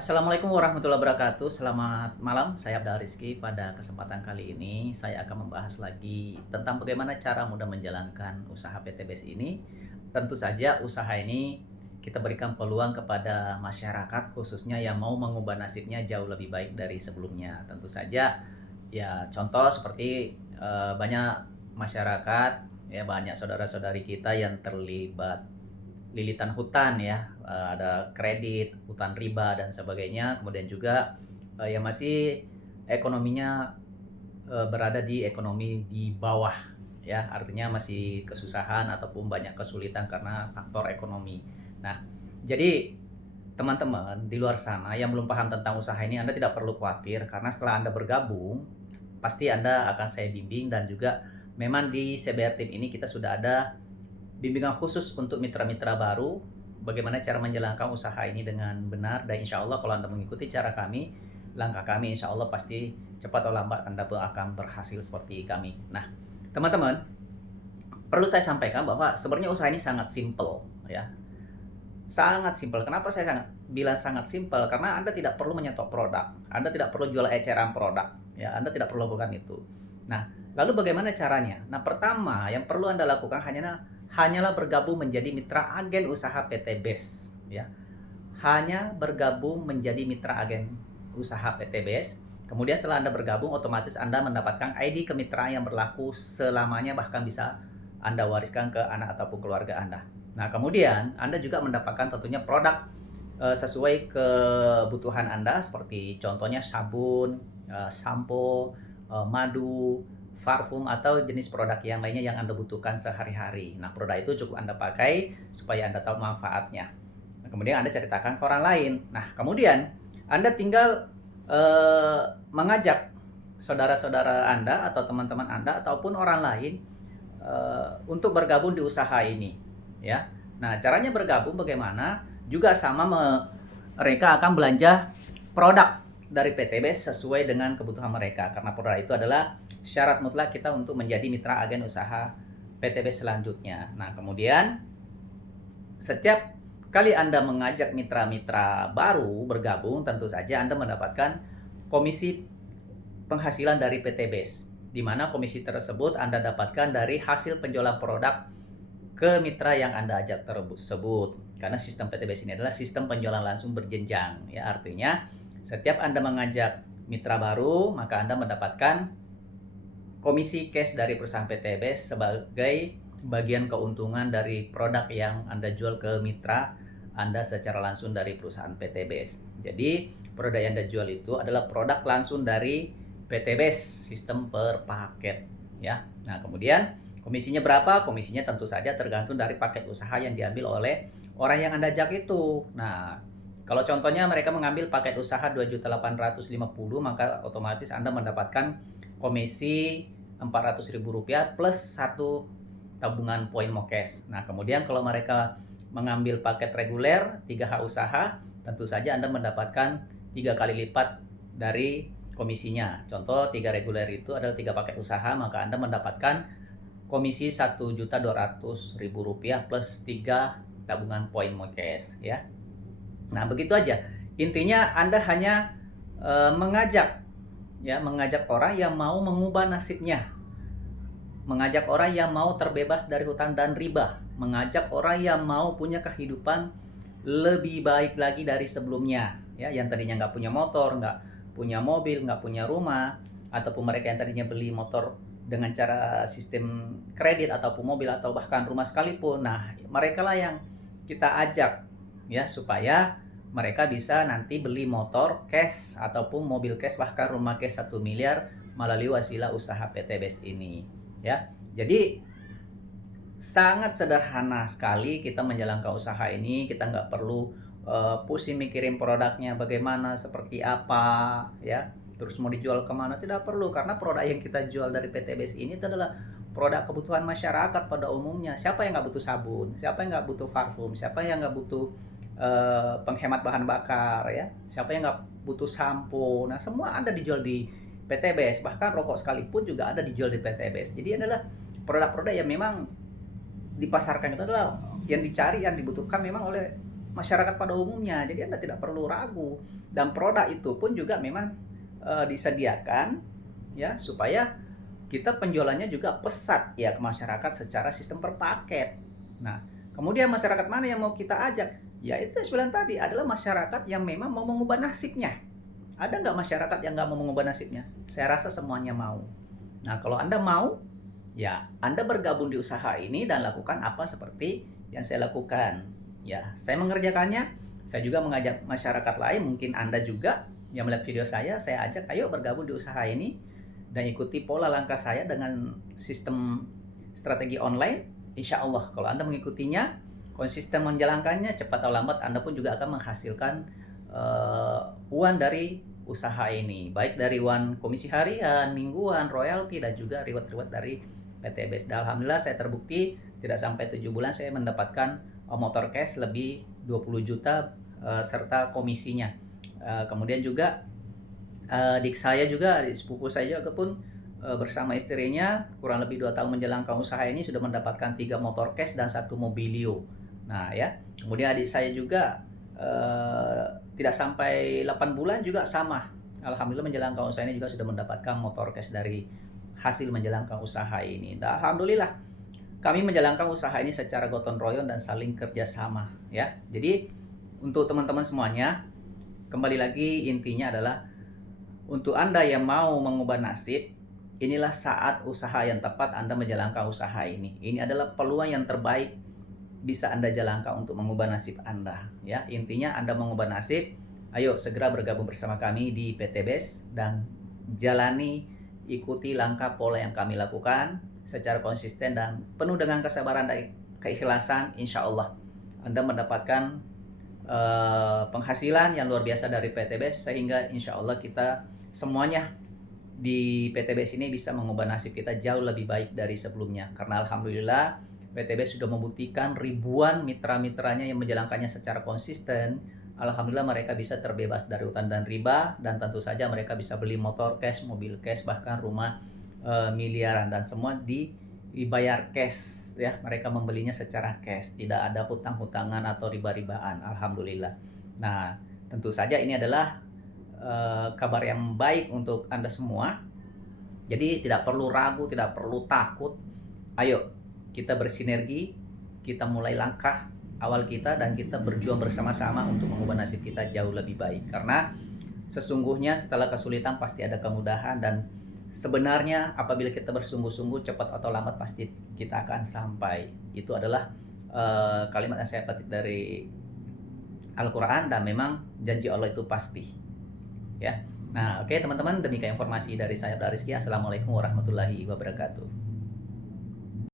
Assalamualaikum warahmatullahi wabarakatuh. Selamat malam, saya Abdal Rizky. Pada kesempatan kali ini, saya akan membahas lagi tentang bagaimana cara mudah menjalankan usaha PTBS ini. Tentu saja usaha ini kita berikan peluang kepada masyarakat khususnya yang mau mengubah nasibnya jauh lebih baik dari sebelumnya. Tentu saja ya contoh seperti banyak masyarakat ya banyak saudara-saudari kita yang terlibat lilitan hutan ya, ada kredit, hutan riba dan sebagainya. Kemudian juga yang masih ekonominya berada di ekonomi di bawah ya, artinya masih kesusahan ataupun banyak kesulitan karena faktor ekonomi. Nah, jadi teman-teman di luar sana yang belum paham tentang usaha ini, Anda tidak perlu khawatir karena setelah Anda bergabung, pasti Anda akan saya bimbing dan juga memang di CBR Team ini kita sudah ada bimbingan khusus untuk mitra-mitra baru, bagaimana cara menjalankan usaha ini dengan benar, dan insya Allah kalau Anda mengikuti cara kami, langkah kami insya Allah pasti cepat atau lambat Anda pun akan berhasil seperti kami. Nah, teman-teman, perlu saya sampaikan bahwa sebenarnya usaha ini sangat simple ya. Sangat simpel. Kenapa saya bilang sangat simpel? Karena Anda tidak perlu menyetok produk. Anda tidak perlu jual eceran produk. Ya, Anda tidak perlu lakukan itu. Nah, lalu bagaimana caranya? Nah, pertama yang perlu Anda lakukan hanyalah bergabung menjadi mitra agen usaha PT BES. Ya, hanya bergabung menjadi mitra agen usaha PT BES. Kemudian setelah Anda bergabung, otomatis Anda mendapatkan ID kemitraan yang berlaku selamanya, bahkan bisa Anda wariskan ke anak ataupun keluarga Anda. Nah, kemudian Anda juga mendapatkan tentunya produk sesuai kebutuhan Anda, seperti contohnya sabun, sampo, madu, parfum, atau jenis produk yang lainnya yang Anda butuhkan sehari-hari. Nah, produk itu cukup Anda pakai supaya Anda tahu manfaatnya. Nah, kemudian Anda ceritakan ke orang lain. Nah, kemudian Anda tinggal mengajak saudara-saudara Anda atau teman-teman Anda ataupun orang lain untuk bergabung di usaha ini ya. Nah, caranya bergabung bagaimana? Juga sama mereka akan belanja produk dari PTBS sesuai dengan kebutuhan mereka, karena produk itu adalah syarat mutlak kita untuk menjadi mitra agen usaha PTBS selanjutnya. Nah, kemudian setiap kali Anda mengajak mitra-mitra baru bergabung, tentu saja Anda mendapatkan komisi penghasilan dari PTBS, di mana komisi tersebut Anda dapatkan dari hasil penjualan produk ke mitra yang Anda ajak tersebut. Karena sistem PTBS ini adalah sistem penjualan langsung berjenjang ya, artinya setiap Anda mengajak mitra baru, maka Anda mendapatkan komisi cash dari perusahaan PTBS sebagai bagian keuntungan dari produk yang Anda jual ke mitra Anda secara langsung dari perusahaan PTBS. Jadi, produk yang Anda jual itu adalah produk langsung dari PTBS, sistem per paket ya. Nah, kemudian komisinya berapa? Komisinya tentu saja tergantung dari paket usaha yang diambil oleh orang yang Anda ajak itu. Nah, kalau contohnya mereka mengambil paket usaha 2.850.000, maka otomatis Anda mendapatkan komisi Rp400.000 plus satu tabungan poin Mokes. Nah, kemudian kalau mereka mengambil paket reguler 3H usaha, tentu saja Anda mendapatkan 3 kali lipat dari komisinya. Contoh 3 reguler itu adalah 3 paket usaha, maka Anda mendapatkan komisi Rp1.200.000 plus 3 tabungan poin Mokes ya. Nah, begitu aja. Intinya Anda hanya mengajak orang yang mau mengubah nasibnya, mengajak orang yang mau terbebas dari hutang dan riba, mengajak orang yang mau punya kehidupan lebih baik lagi dari sebelumnya ya, yang tadinya nggak punya motor, nggak punya mobil, nggak punya rumah, ataupun mereka yang tadinya beli motor dengan cara sistem kredit ataupun mobil atau bahkan rumah sekalipun. Nah, mereka lah yang kita ajak ya, supaya mereka bisa nanti beli motor cash ataupun mobil cash, bahkan rumah cash 1 miliar melalui wasilah usaha PTBS ini ya. Jadi sangat sederhana sekali kita menjalankan usaha ini. Kita nggak perlu pusing mikirin produknya bagaimana, seperti apa ya, terus mau dijual kemana, tidak perlu, karena produk yang kita jual dari PTBS ini itu adalah produk kebutuhan masyarakat pada umumnya. Siapa yang nggak butuh sabun, siapa yang nggak butuh parfum, siapa yang nggak butuh penghemat bahan bakar ya, siapa yang nggak butuh sampo. Nah, semua ada dijual di PTBS, bahkan rokok sekalipun juga ada dijual di PTBS. Jadi adalah produk-produk yang memang dipasarkan itu adalah yang dicari, yang dibutuhkan memang oleh masyarakat pada umumnya. Jadi Anda tidak perlu ragu, dan produk itu pun juga memang disediakan ya supaya kita penjualannya juga pesat ya ke masyarakat secara sistem per paket. Nah, kemudian masyarakat mana yang mau kita ajak? Ya itu yang saya bilang tadi, adalah masyarakat yang memang mau mengubah nasibnya. Ada nggak masyarakat yang nggak mau mengubah nasibnya? Saya rasa semuanya mau. Nah, kalau Anda mau, ya Anda bergabung di usaha ini dan lakukan apa seperti yang saya lakukan. Ya, saya mengerjakannya. Saya juga mengajak masyarakat lain, mungkin Anda juga yang melihat video saya ajak ayo bergabung di usaha ini dan ikuti pola langkah saya dengan sistem strategi online. Insya Allah kalau Anda mengikutinya, konsisten menjalankannya, cepat atau lambat Anda pun juga akan menghasilkan uang dari usaha ini, baik dari uang komisi harian, mingguan, royalti, dan juga reward-reward dari PTBS. Dan alhamdulillah saya terbukti tidak sampai 7 bulan saya mendapatkan motor cash lebih 20 juta serta komisinya. Kemudian juga adik saya juga, adik sepupu saya juga pun bersama istrinya kurang lebih 2 tahun menjalankan usaha ini sudah mendapatkan 3 motor cash dan 1 mobilio. Nah ya, kemudian adik saya juga tidak sampai 8 bulan juga sama. Alhamdulillah menjalankan usaha ini juga sudah mendapatkan motor cash dari hasil menjalankan usaha ini. Dan alhamdulillah kami menjalankan usaha ini secara gotong royong dan saling kerjasama ya. Jadi untuk teman-teman semuanya, kembali lagi intinya adalah untuk Anda yang mau mengubah nasib, inilah saat usaha yang tepat Anda menjalankan usaha ini. Ini adalah peluang yang terbaik bisa Anda jalankan untuk mengubah nasib Anda ya. Intinya Anda mengubah nasib, ayo segera bergabung bersama kami di PTBS dan ikuti langkah pola yang kami lakukan secara konsisten dan penuh dengan kesabaran dan keikhlasan. Insya Allah Anda mendapatkan penghasilan yang luar biasa dari PTBS, sehingga insya Allah kita semuanya di PTBS ini bisa mengubah nasib kita jauh lebih baik dari sebelumnya. Karena alhamdulillah PTBS sudah membuktikan ribuan mitra-mitranya yang menjalankannya secara konsisten. Alhamdulillah mereka bisa terbebas dari utang dan riba, dan tentu saja mereka bisa beli motor cash, mobil cash, bahkan rumah miliaran, dan semua dibayar cash ya. Mereka membelinya secara cash, tidak ada hutang-hutangan atau riba-ribaan. Alhamdulillah. Nah, tentu saja ini adalah kabar yang baik untuk Anda semua. Jadi tidak perlu ragu, tidak perlu takut. Ayo kita bersinergi, kita mulai langkah awal kita dan kita berjuang bersama-sama untuk mengubah nasib kita jauh lebih baik. Karena sesungguhnya setelah kesulitan pasti ada kemudahan, dan sebenarnya apabila kita bersungguh-sungguh, cepat atau lambat pasti kita akan sampai. Itu adalah kalimat yang saya petik dari Al-Quran, dan memang janji Allah itu pasti ya. Nah oke teman-teman, demikian informasi dari saya Abdul Rizky. Assalamualaikum warahmatullahi wabarakatuh.